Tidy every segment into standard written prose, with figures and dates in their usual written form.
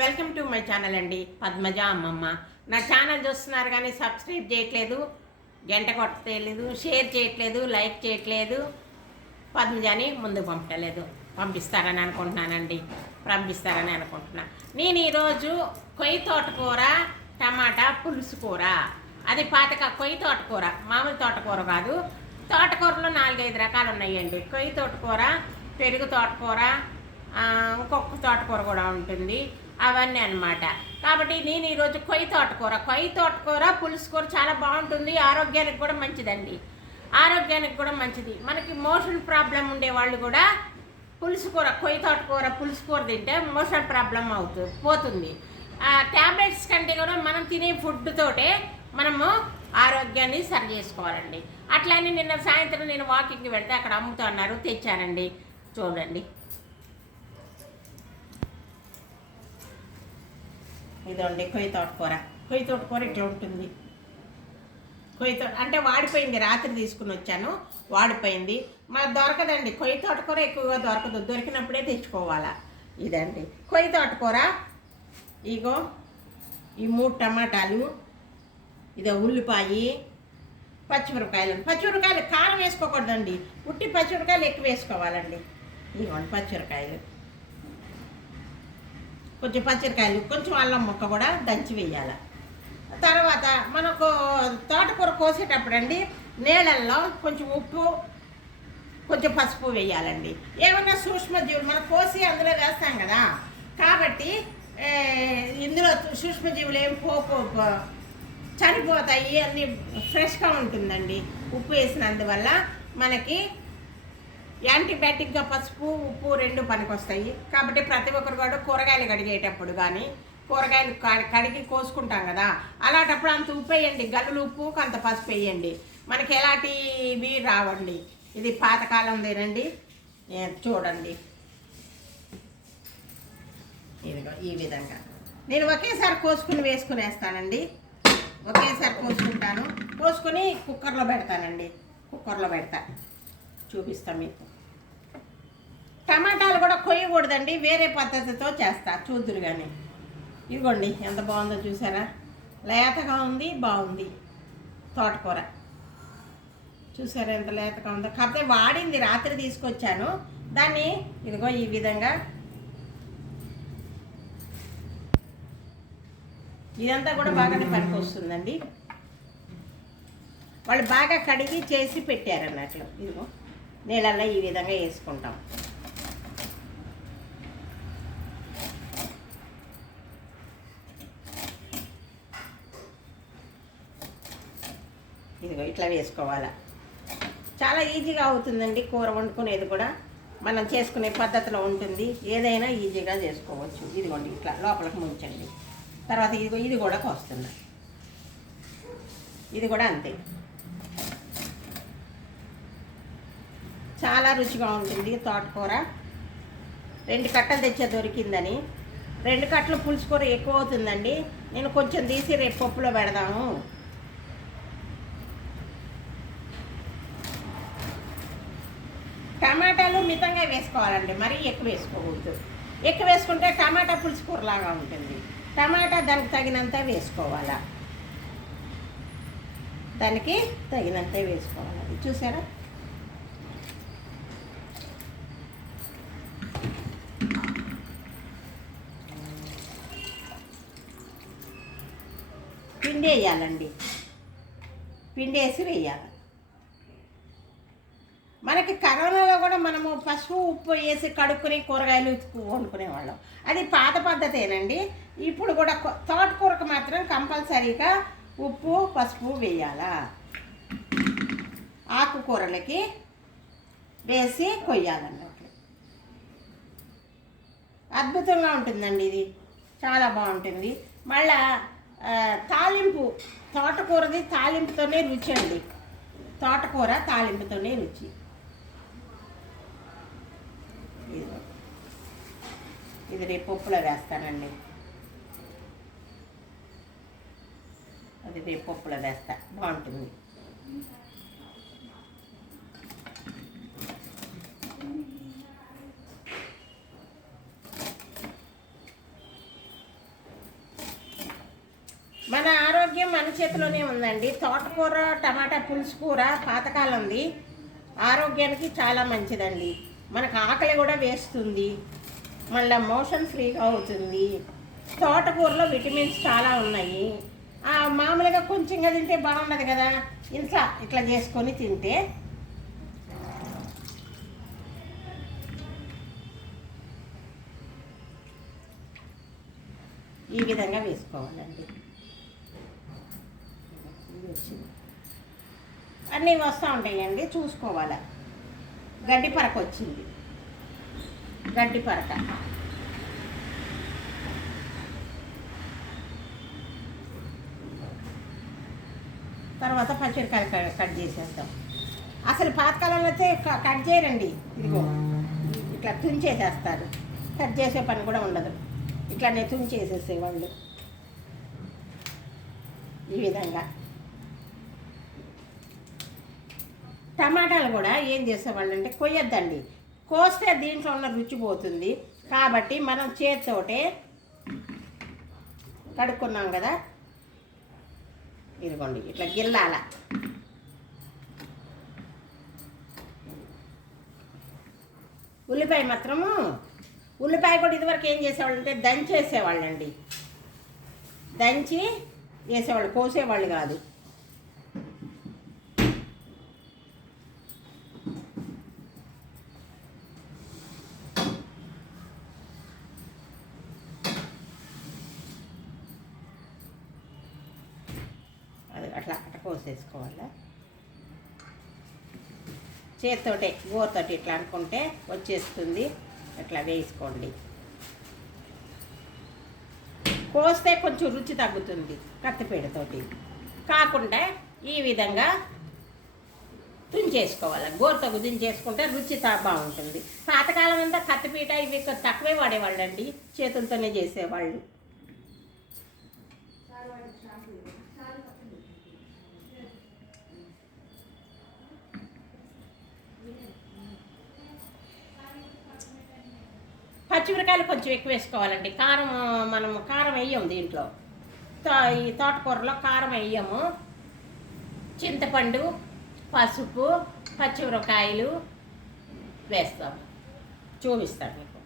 Welcome to my channel అండి, పద్మజ అమ్మమ్మ. నా ఛానల్ చూస్తున్నారు కానీ సబ్స్క్రైబ్ చేయట్లేదు, గంట కొట్టలేదు, షేర్ చేయట్లేదు, లైక్ చేయట్లేదు, పద్మజని ముందుకు పంపిస్తారని అనుకుంటున్నానండి. నేను ఈరోజు కొయ్యి తోటకూర టమాటా పులుసు కూర, అది కొయ్యి తోటకూర, మామూలు తోటకూర కాదు. తోటకూరలో 4-5 రకాలు ఉన్నాయండి. కొయ్యి తోటకూర, పెరుగు తోటకూర, ఇంకొక తోటకూర కూడా ఉంటుంది, అవన్నీ అన్నమాట. కాబట్టి నేను ఈరోజు కొయ్యి తోటకూర పులుసు కూర చాలా బాగుంటుంది, ఆరోగ్యానికి కూడా మంచిదండి. మనకి మోషన్ ప్రాబ్లం ఉండేవాళ్ళు కూడా కొయ్యి తోటకూర పులుసు కూర తింటే మోషన్ ప్రాబ్లం పోతుంది. ట్యాబ్లెట్స్ కంటే కూడా మనం తినే ఫుడ్ తోటే మనము ఆరోగ్యాన్ని సరి చేసుకోవాలండి. అట్లానే నిన్న సాయంత్రం నేను వాకింగ్కి వెళ్తే అక్కడ అమ్ముతున్నారు, తెచ్చానండి. చూడండి, ఇదండి కొయ్యి తోటకూర ఇట్లా ఉంటుంది. అంటే వాడిపోయింది, రాత్రి తీసుకుని వచ్చాను, వాడిపోయింది. మనకు దొరకదండి, కొయ్యి తోటకూర ఎక్కువగా దొరకదు, దొరికినప్పుడే తెచ్చుకోవాలా. ఇదండి కొయ్యి తోటకూర. ఇగో ఈ 3 టమాటాలు, ఇదో ఉల్లిపాయ, పచ్చిమిరపకాయలు కారం వేసుకోకూడదండి, ఉట్టి పచ్చిమిరపకాయలు ఎక్కువ వేసుకోవాలండి. ఇవ్వండి పచ్చిమిరపకాయలు, కొంచెం అల్లం ముక్క కూడా దంచి వేయాలి. తర్వాత మనకు తోటకూర కోసేటప్పుడు అండి నీళ్ళల్లో కొంచెం ఉప్పు, కొంచెం పసుపు వేయాలండి. ఏమన్నా సూక్ష్మజీవులు మనం కోసి అందులో వేస్తాం కదా, కాబట్టి ఇందులో సూక్ష్మజీవులు ఏం చనిపోతాయి, అన్నీ ఫ్రెష్గా ఉంటుందండి ఉప్పు వేసినందువల్ల. మనకి యాంటీబయాటిక్గా పసుపు, ఉప్పు 2 పనికొస్తాయి. కాబట్టి ప్రతి ఒక్కరు కూడా కూరగాయలు కడిగేటప్పుడు కానీ, కూరగాయలు కడిగి కోసుకుంటాం కదా, అలాంటప్పుడు అంత ఉప్పు వేయండి, గల్లులు ఉప్పు, కొంత పసుపు వేయండి, మనకి ఎలాంటివి రావండి. ఇది పాతకాలందేనండి. చూడండి, ఇదిగో ఈ విధంగా నేను ఒకేసారి వేసుకునేస్తానండి. కోసుకొని కుక్కర్లో పెడతానండి. చూపిస్తాను మీకు. టమాటాలు కూడా కొయ్యకూడదండి, వేరే పద్ధతితో చేస్తా, చూద్దురు కానీ. ఇదిగోండి ఎంత బాగుందో చూసారా, లేతగా ఉంది, బాగుంది తోటకూర. చూసారా ఎంత లేతగా ఉందో, కాకపోతే వాడింది, రాత్రి తీసుకొచ్చాను దాన్ని. ఇదిగో ఈ విధంగా ఇదంతా కూడా బాగానే పనికొస్తుందండి. వాళ్ళు బాగా కడిగి చేసి పెట్టారన్నట్లు. ఇదిగో నీళ్ళల్లో ఈ విధంగా వేసుకుంటాం. ఇదిగో ఇట్లా వేసుకోవాలా. చాలా ఈజీగా అవుతుందండి కూర వండుకునేది కూడా, మనం చేసుకునే పద్ధతిలో ఉంటుంది, ఏదైనా ఈజీగా చేసుకోవచ్చు. ఇదిగోండి ఇట్లా లోపలికి ముంచండి. తర్వాత ఇది కూడా కోస్తుంది, ఇది కూడా అంతే. చాలా రుచిగా ఉంటుంది తోటకూర. 2 కట్టలు తెచ్చే దొరికిందని, 2 కట్టలు పులుసు కూర ఎక్కువ అవుతుందండి. నేను కొంచెం తీసి రేపు పప్పులో పెడదాము. టమాటాలు మితంగా వేసుకోవాలండి, మరీ ఎక్కువ వేసుకోకూడదు. ఎక్కువ వేసుకుంటే టమాటా పులుసు కూరలాగా ఉంటుంది. టమాటా దానికి తగినంత వేసుకోవాలా, వేసుకోవాలి. చూసారా, పిండి వేయాలండి, పిండేసి వేయాలి. మనకి కరోనాలో కూడా మనము పసుపు ఉప్పు వేసి కడుక్కుని కూరగాయలు వండుకునేవాళ్ళం, అది పాత పద్ధతేనండి. ఇప్పుడు కూడా తోటకూరకు మాత్రం కంపల్సరీగా ఉప్పు పసుపు వేయాలా. ఆకుకూరలకి వేసి కొయ్యాలన్నట్లు. అద్భుతంగా ఉంటుందండి, ఇది చాలా బాగుంటుంది. మళ్ళా తాలింపు, తోటకూరది తాలింపుతోనే రుచి అండి. తోటకూర తాలింపుతోనే రుచి. ఇది రేపు పప్పులో వేస్తానండి, అది రేపు పప్పులో వేస్తా, బాగుంటుంది. మన ఆరోగ్యం మన చేతిలోనే ఉందండి. తోటకూర టమాటా పులుసు కూర పాతకాలంది, ఆరోగ్యానికి చాలా మంచిదండి. మనకు ఆకలి కూడా వేస్తుంది, మళ్ళీ మోషన్ ఫ్రీగా అవుతుంది. తోటకూరలో విటమిన్స్ చాలా ఉన్నాయి. మామూలుగా కొంచెంగా తింటే బాగుండదు కదా, ఇంట్లో ఇట్లా చేసుకొని తింటే ఈ విధంగా వేసుకోవాలండి. అన్నీ వస్తూ ఉంటాయండి, చూసుకోవాలి. గడ్డి పరక వచ్చింది, గడ్డి పరక. తర్వాత పచ్చిమిరకాయలు కట్ చేసేస్తాం. అసలు పాతకాలంలో అయితే కట్ చేయరండి, ఇదిగో ఇట్లా తుంచేసేస్తారు. కట్ చేసే పని కూడా ఉండదు, ఇట్లానే తుంచేసేసేవాళ్ళు. ఈ విధంగా టమాటాలు కూడా ఏం చేసేవాళ్ళు అంటే కొయ్యొద్దండి, కోస్తే దీంట్లో ఉన్న రుచి పోతుంది. కాబట్టి మనం చేతితోటే కడుక్కున్నాం కదా, ఇదిగోండి ఇట్లా గిల్లాల. ఉల్లిపాయ మాత్రము, ఉల్లిపాయ కూడా ఇదివరకు ఏం చేసేవాళ్ళు అంటే దంచేసేవాళ్ళండి, దంచి వేసేవాళ్ళు, కోసేవాళ్ళు కాదు. అది అట్లా అట్లా కోసేసుకోవాలి. చేతితోటే గోరుతోటి ఇట్లా అనుకుంటే వచ్చేస్తుంది. అట్లా వేసుకోండి. కోస్తే కొంచెం రుచి తగ్గుతుంది కత్తిపీటతోటి, కాకుండా ఈ విధంగా తుంచేసుకోవాలి. గోరుతో తుంచేసుకుంటే రుచి బాగుంటుంది. పాతకాలం అంతా కత్తిపీట ఇవి తక్కువే వాడేవాళ్ళు అండి, చేతులతోనే చేసేవాళ్ళు. పచ్చిమిరకాయలు కొంచెం ఎక్కువ వేసుకోవాలండి. కారం మనము కారం వేయము దీంట్లో, ఈ తోటకూరలో కారం వేయము. చింతపండు, పసుపు, పచ్చిమిరకాయలు వేస్తాము. చూపిస్తాను మీకు.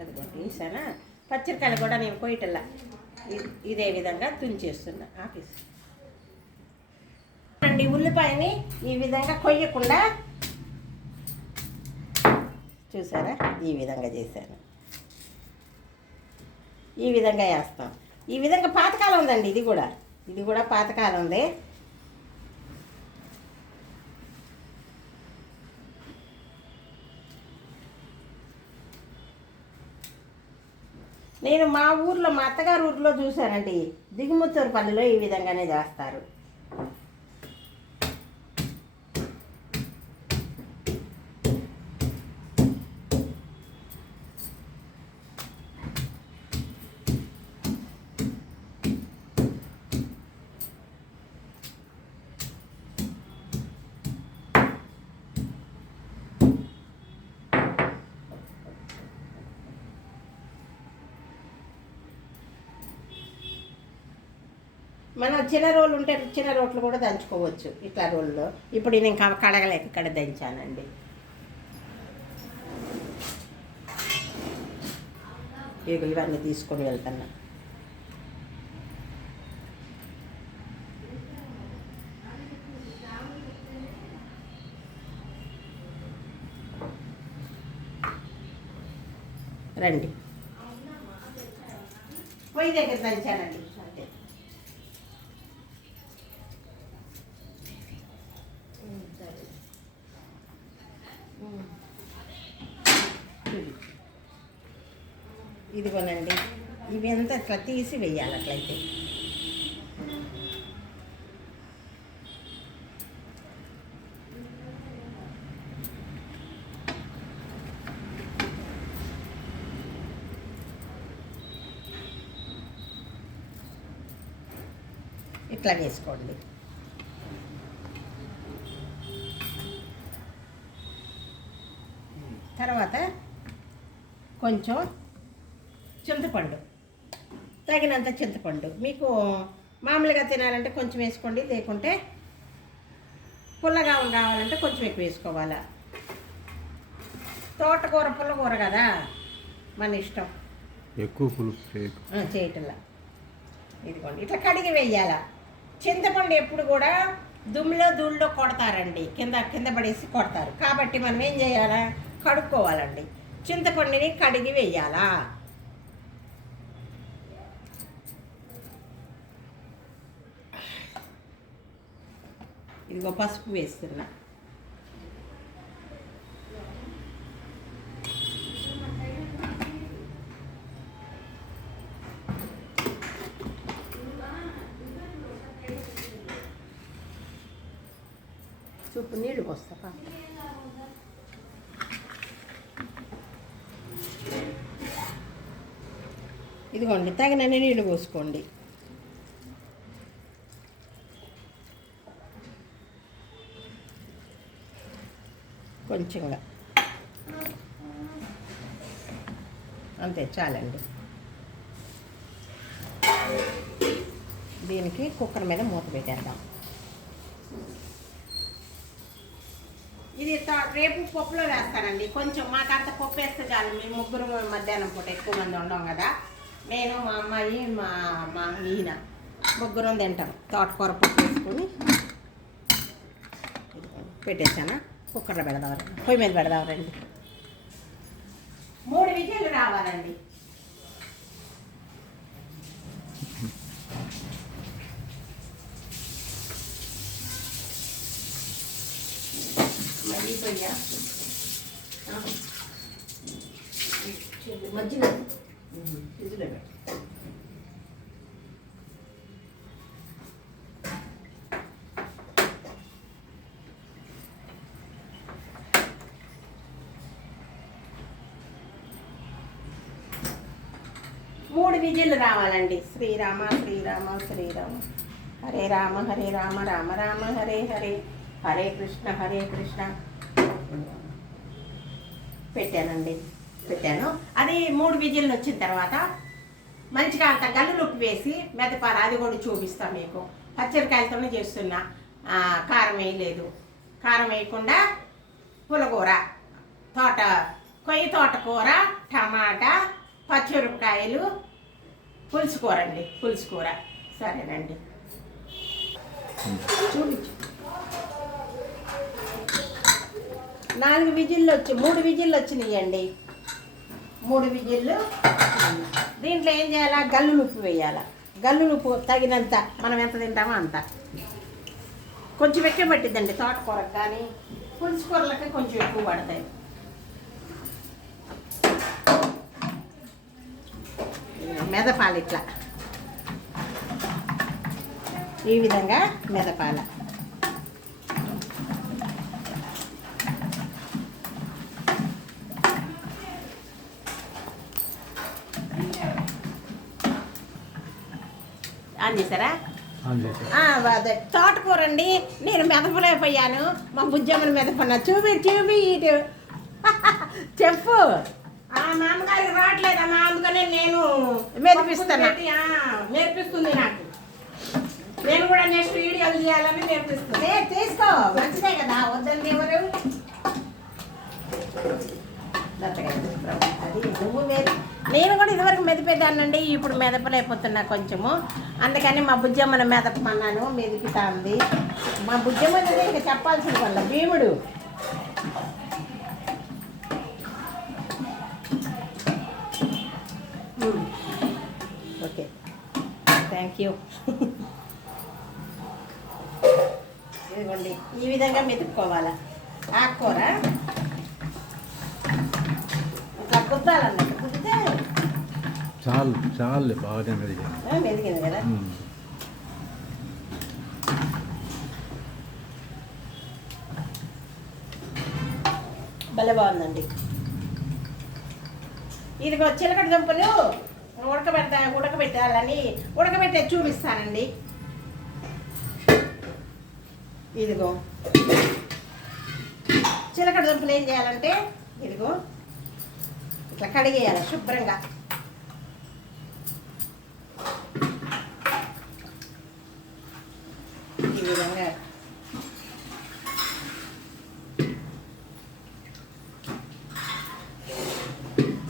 అదిగోండి వేసానా. పచ్చిమిరకాయలు కూడా నేను కొయ్యటల్లా ఇదే విధంగా తుంచేస్తున్నా. ఆఫీస్ అండి, ఉల్లిపాయని ఈ విధంగా కొయ్యకుండా చూసారా, ఈ విధంగా చేశాను. ఈ విధంగా వేస్తాం. ఈ విధంగా పాతకాలం ఉందండి, ఇది కూడా పాతకాలం ఉంది. నేను మా ఊర్లో, మా అత్తగారు ఊర్లో చూశానండి, దిగుముత్తూరుపల్లిలో ఈ విధంగానే చేస్తారు. మనం చిన్న రోళ్ళు ఉంటే చిన్న రోట్లు కూడా దంచుకోవచ్చు ఇట్లా రోల్లో. ఇప్పుడు నేను కడగలేక ఇక్కడ దంచానండి. ఇవన్నీ తీసుకొని వెళ్తున్నా. రండి, పొయ్యి దగ్గర దంచానండి. ఇదిగోనండి, ఇవి అంతా ఇట్లా తీసి వేయాలి. అట్లయితే ఇట్లా వేసుకోండి. తర్వాత కొంచెం చింతపండు, తగినంత చింతపండు. మీకు మామూలుగా తినాలంటే కొంచెం వేసుకోండి, లేకుంటే పుల్లగా కావాలంటే కొంచెం ఎక్కువ వేసుకోవాలా. తోటకూర పుల్లకూర కదా, మన ఇష్టం, ఎక్కువ పులుపు చేయటంలా. ఇదిగోండి ఇట్లా కడిగి వేయాల. చింతపండు ఎప్పుడు కూడా దుమ్ములో ధూళ్ళలో కొడతారండి, కింద కింద పడేసి కొడతారు. కాబట్టి మనం ఏం చేయాలా, కడుక్కోవాలండి. చింతపండుని కడిగి వేయాలా. ఇదిగో పసుపు వేస్తున్నా. చూపు నీళ్ళు పోస్తా. ఇదిగోండి తగినన్ని నీళ్ళు పోసుకోండి. కొంచెంగా అంతే, చాలండి. దీనికి కుక్కర్ మీద మూత పెట్టేద్దాం. ఇది రేపు పప్పులో వేస్తానండి. కొంచెం మాకంత పప్పు వేస్తే చాలు. మేము ముగ్గురు మధ్యాహ్నం పూట ఎక్కువ మంది ఉండం కదా. నేను, మా అమ్మాయి, మా ఈయన ముగ్గురం తింటాం. తోటకూర పప్పు వేసుకొని పెట్టేసానా, కుక్కర్లో పెడదాం, పొయ్యి మీద పెడదాం రండి. 3 విజిల్లు రావాలండి. మళ్ళీ పొయ్యా మధ్యలో విజిల్లో పెట్టు. మూడు విజిల్లు రావాలండి. శ్రీరామ శ్రీరామ శ్రీరామ, హరే రామ హరే రామ రామ రామ హరే హరే, హరే కృష్ణ హరే కృష్ణ. పెట్టాను. అది 3 విజిల్లు వచ్చిన తర్వాత మంచిగా అంత గల్లులుప్పు వేసి మెదపాల. అది కూడా చూపిస్తాను మీకు. పచ్చడికాయలతోనే చేస్తున్నా, కారం వేయలేదు. కారం వేయకుండా పులగూర, కొయ్య తోటకూర, టమాటా, పచ్చిమిరపకాయలు, పులుసు కూర అండి, పులుసు కూర. సరేనండి, చూపించు. 4 విజిల్లు 3 విజిల్లు వచ్చినాయండి. 3 విజిల్లు. దీంట్లో ఏం చేయాలా, గల్లులుప్పు వేయాలా. గల్లులుప్పు తగినంత, మనం ఎంత తింటామో అంత. కొంచెం ఎక్కువ పట్టిద్దండి తోటకూరకు, కానీ పులుసు కూరలకి కొంచెం ఎక్కువ పడతాయి. మెదపాలు ఇట్లా, ఈ విధంగా మెదపాల. ఆన్ చేశారా? అదే తోటకూర అండి. నేను మెదపలేకపోయాను, మా బుజ్జమ్మని మెదపన్నా. చూపి ఇటు చెప్పు. మామగారికి రావట్లేదమ్మా, అందుకనే నేను నేర్పిస్తాను. నేర్పిస్తుంది నాకు. నేను కూడా నెక్స్ట్ వీడియోలు చేయాలని నేర్పిస్తుంది. తీసుకో, మంచిదే కదా, వద్దండి ఎవరు. అది నువ్వు నేను కూడా ఇదివరకు మెదిపేదానండి, ఇప్పుడు మెదపలేకపోతున్నా కొంచెము. అందుకని మా బుజ్జమ్మని మెదపమన్నాను, మెదిపితా ఉంది. మా బుజ్జమ్మ ఇంకా చెప్పాల్సిన వల్ల భీముడు. Okay, thank you. ఇదిగోండి ఈ విధంగా మెతుక్కోవాలా. ఆకుకూర ఇట్లా కుద్దాలన్నట్టు, కుదితే చాలు బాగా మెదిగింది కదా. భలే బాగుందండి. ఇదిగో చిలకడ దుంపలు ఉడకబెట్టే చూపిస్తానండి. ఇదిగో చిలకడ దుంపలు ఏం చేయాలంటే, ఇదిగో ఇట్లా కడిగేయాలి శుభ్రంగా. ఈ విధంగా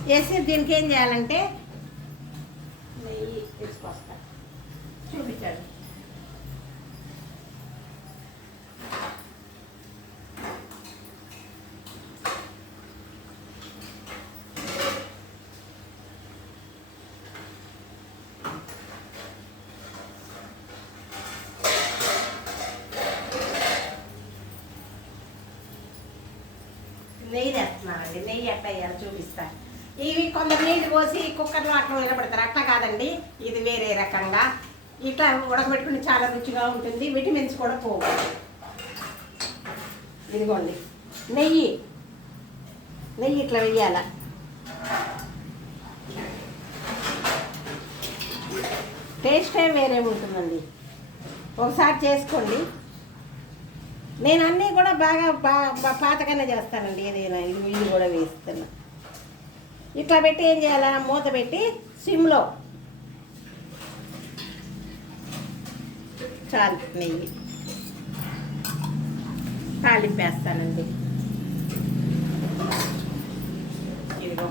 వేసి దీనికి ఏం చేయాలంటే నెయ్యి తీసుకొస్తా, చూపించాడు. నెయ్యి వేస్తున్నానండి. నెయ్యి ఎట్లా వేయాలో చూపిస్తాను. ఇవి కొందరు నీళ్ళు పోసి కుక్కర్లో అట్లా నిలబెడతారు, అట్లా కాదండి. ఇది వేరే రకంగా ఇట్లా ఉడకబెట్టుకుని చాలా రుచిగా ఉంటుంది, విటమిన్స్ కూడా పోవాలి. ఇదిగోండి నెయ్యి, నెయ్యి ఇట్లా వేయాల. టేస్టే వేరే ఉంటుందండి, ఒకసారి చేసుకోండి. నేను అన్నీ కూడా బాగా పాతగానే చేస్తానండి. ఏదైనా ఇది కూడా వేస్తున్నా. ఇట్లా పెట్టి ఏం చేయాలా, మూత పెట్టి సిమ్లో చాలు. నెయ్యి తాలింపేస్తానండి. ఇదిగో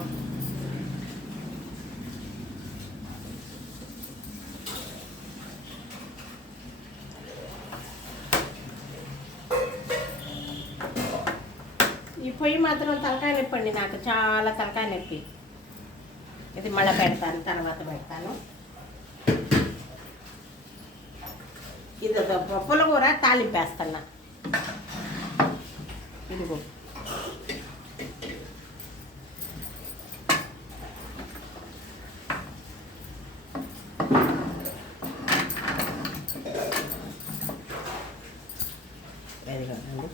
ఈ పొయ్యి మాత్రం తలకాయ నొప్పి అండి, నాకు చాలా తలకాయ నొప్పి. ఇది మళ్ళీ పెడతాను, తర్వాత పెడతాను. ఇది పులగూర తాలింపేస్తున్నా. ఇదిగో ఇదిగోండి.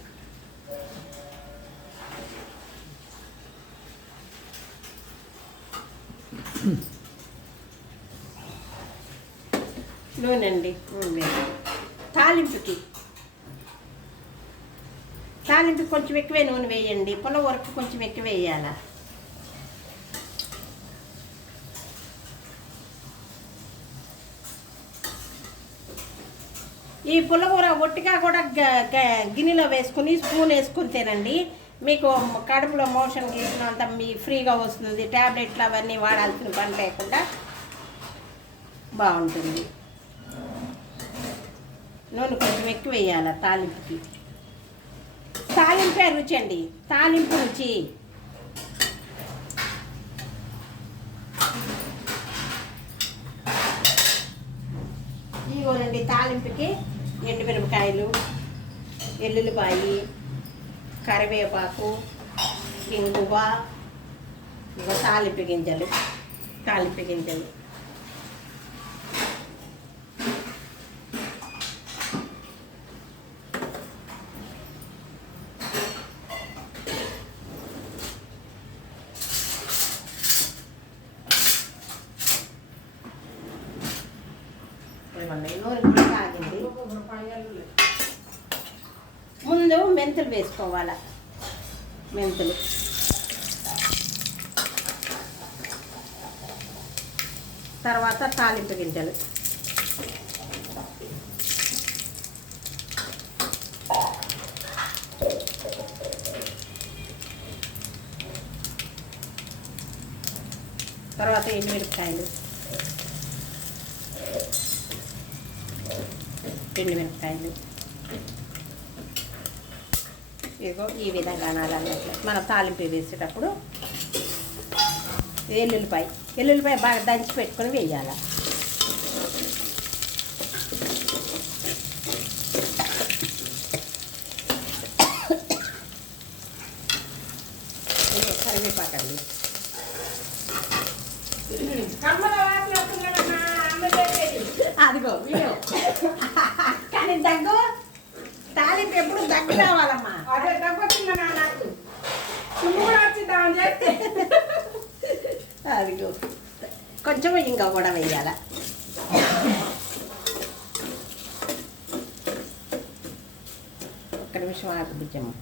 నూనె అండి, తాలింపుకి కొంచెం ఎక్కువే నూనె వేయండి. పులగూరకు కొంచెం ఎక్కువ వేయాల. ఈ పులగూర ఒట్టిగా కూడా గిన్నెలో వేసుకుని స్పూన్ వేసుకుని తినండి. మీకు కడుపులో మోషన్ గీసినంత మీ ఫ్రీగా వస్తుంది. ట్యాబ్లెట్లు అవన్నీ వాడాల్సిన పని లేకుండా బాగుంటుంది. నూనె కొంచెం ఎక్కువ వేయాల తాలింపుకి. తాలింపే రుచి అండి, తాలింపు రుచి. ఇదిగోనండి తాలింపుకి ఎండుమిరపకాయలు, ఎల్లుల్లిపాయి, కరివేపాకు, ఇంగువ, తాలింపు గింజలు. నూనె కాగింది. ముందు మెంతులు వేసుకోవాలి. మెంతులు తర్వాత తాలింపు గింజలు. తర్వాత ఎండుమిరపకాయలు, ఇదిగో ఈ విధంగా అనాలన్నట్లు. మనం తాలింపు వేసేటప్పుడు ఎల్లుల్లిపాయ బాగా దంచి పెట్టుకొని వేయాలి. కరివేపాకండి. అదిగో కానీ దగ్గు, తాలింపు ఎప్పుడు దగ్గు రావాలమ్మా. అదే దగ్గు వచ్చిందన్నా నాకు, నువ్వు కూడా వచ్చిద్దామని చేస్తే. అదిగో కొంచెం ఇంకా కూడా వెయ్యాల. ఒక్క నిమిషం ఆగుద్దాము.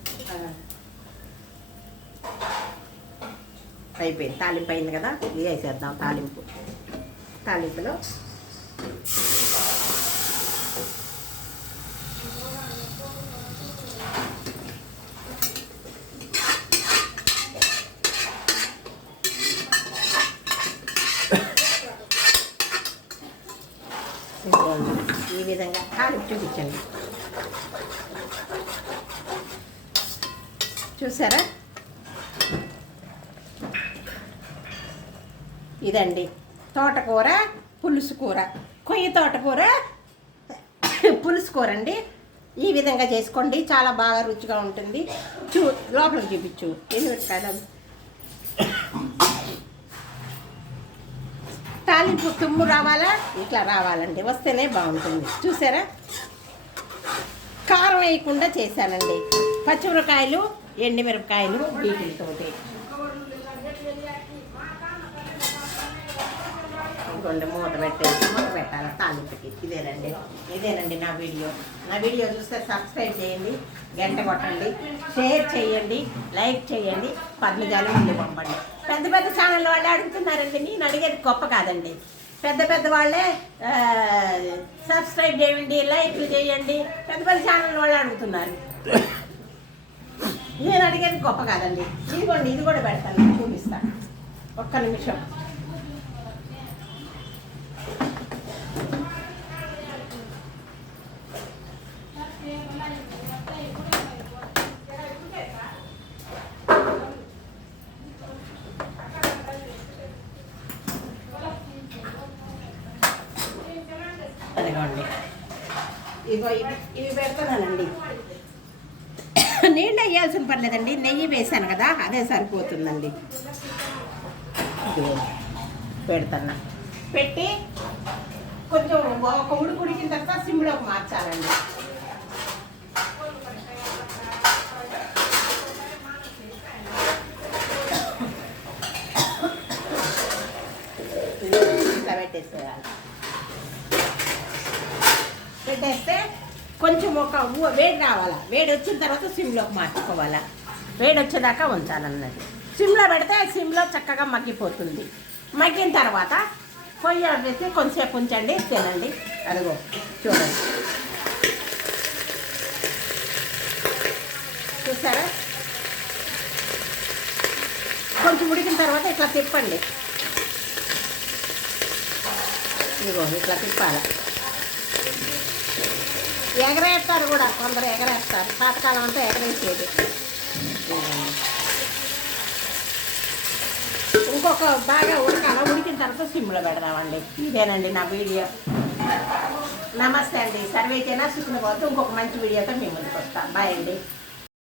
అయిపోయింది, తాలింపు అయింది కదా. ఇది వేసేద్దాం. తాలింపులో చూపించండి. చూసారా? ఇదండి తోటకూర పులుసు కూర, కొయ్య తోటకూర పులుసు కూర అండి. ఈ విధంగా చేసుకోండి, చాలా బాగా రుచిగా ఉంటుంది. లోపలికి చూపించు. ఎనిమిరకాయలు తాలింపు తుమ్ము రావాలా, ఇట్లా రావాలండి, వస్తేనే బాగుంటుంది. చూసారా? కారం వేయకుండా చేశానండి. పచ్చిమిరకాయలు, ఎండుమిరపకాయలు వీటితోటి. ఇంకొండ మూత పెట్టాలి తాలింపుకి. ఇదేనండి నా వీడియో చూస్తే సబ్స్క్రైబ్ చేయండి, గంట కొట్టండి, షేర్ చేయండి, లైక్ చేయండి, 10 ఇల్లు పంపండి. పెద్ద పెద్ద ఛానల్ వాళ్ళే అడుగుతున్నారండి, నేను అడిగేది గొప్ప కాదండి. పెద్ద వాళ్ళే సబ్స్క్రైబ్ చేయండి, లైక్లు చేయండి, పెద్ద ఛానల్ వాళ్ళే అడుగుతున్నారు. నేను అడిగేది గొప్ప కాదండి. ఇదిగోండి, ఇది కూడా పెడతాను, చూపిస్తాను. ఒక్క నిమిషం. అదిగోండి, ఇవి పెడతానండి. నీళ్ళు వేయాల్సిన పర్లేదండి, నెయ్యి వేసాను కదా, అదే సరిపోతుందండి. పెడతాను. పెట్టి కొంచెం ఒక ఉడికిన తర్వాత సిమ్లోకి మార్చాలండి. ఇట్లా పెట్టేస్తే కొంచెం ఒక వేడి రావాలా, వేడి వచ్చిన తర్వాత సిమ్లోకి మార్చుకోవాలా. వేడి వచ్చేదాకా ఉంచాలన్నది. సిమ్లో పెడితే సిమ్లో చక్కగా మగ్గిపోతుంది. మగ్గిన తర్వాత పొయ్యి వేసి కొంచెంసేపు ఉంచండి, తినండి. అదిగో చూడండి, చూసారా? కొంచెం ఉడికిన తర్వాత ఇట్లా తిప్పండి. ఇదిగో ఇట్లా తిప్పాలి. ఎగరేస్తారు కూడా, కొందరు ఎగరేస్తారు. పాతకాలం అంతా ఎగరేసేది. ఇంకొక బాగా ఉడికిన తర్వాత సిమ్లో పెడదామండి. ఇదేనండి నా వీడియో. నమస్తే అండి. సర్వేకైనా సుఖిన పోతూ ఇంకొక మంచి వీడియోతో మీ ముందుకు వస్తాను. బాయ్ అండి.